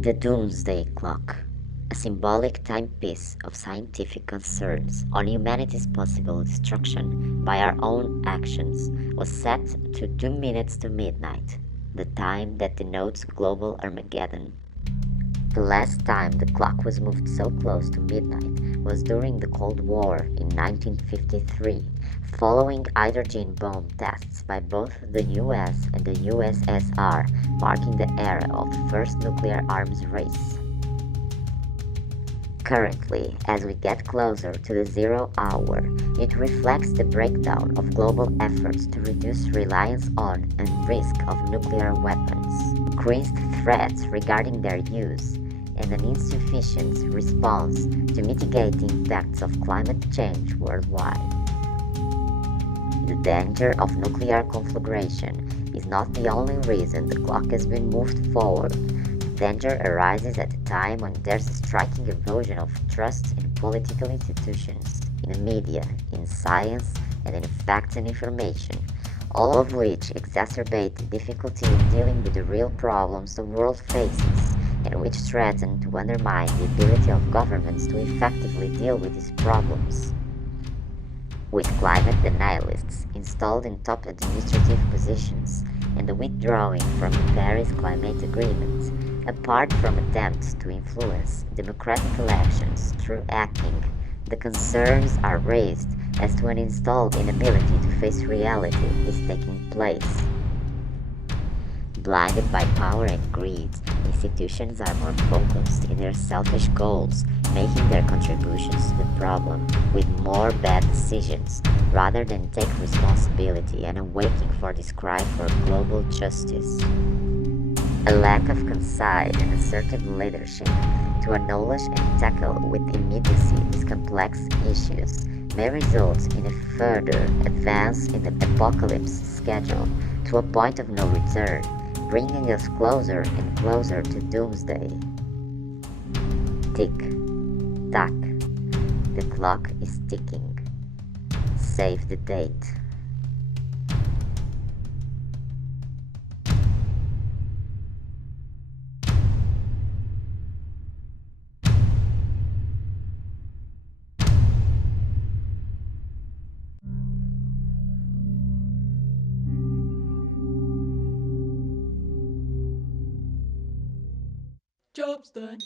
The Doomsday Clock, a symbolic timepiece of scientific concerns on humanity's possible destruction by our own actions, was set to 2 minutes to midnight, the time that denotes global Armageddon. The last time the clock was moved so close to midnight was during the Cold War in 1953, following hydrogen bomb tests by both the US and the USSR, marking the era of the first nuclear arms race. Currently, as we get closer to the zero hour, it reflects the breakdown of global efforts to reduce reliance on and risk of nuclear weapons, increased threats regarding their use, and an insufficient response to mitigate the impacts of climate change worldwide. The danger of nuclear conflagration is not the only reason the clock has been moved forward. Danger arises at a time when there's a striking erosion of trust in political institutions, in the media, in science, and in facts and information, all of which exacerbate the difficulty in dealing with the real problems the world faces, and which threaten to undermine the ability of governments to effectively deal with these problems. With climate denialists installed in top administrative positions and the withdrawing from the Paris Climate Agreement, apart from attempts to influence democratic elections through hacking, the concerns are raised as to an installed inability to face reality is taking place. Blinded by power and greed, institutions are more focused in their selfish goals, making their contributions to the problem with more bad decisions, rather than take responsibility and awaking for this cry for global justice. A lack of concise and assertive leadership to acknowledge and tackle with immediacy these complex issues may result in a further advance in the apocalypse schedule to a point of no return, bringing us closer and closer to doomsday. Tick, tack, the clock is ticking. Save the date. Job's done.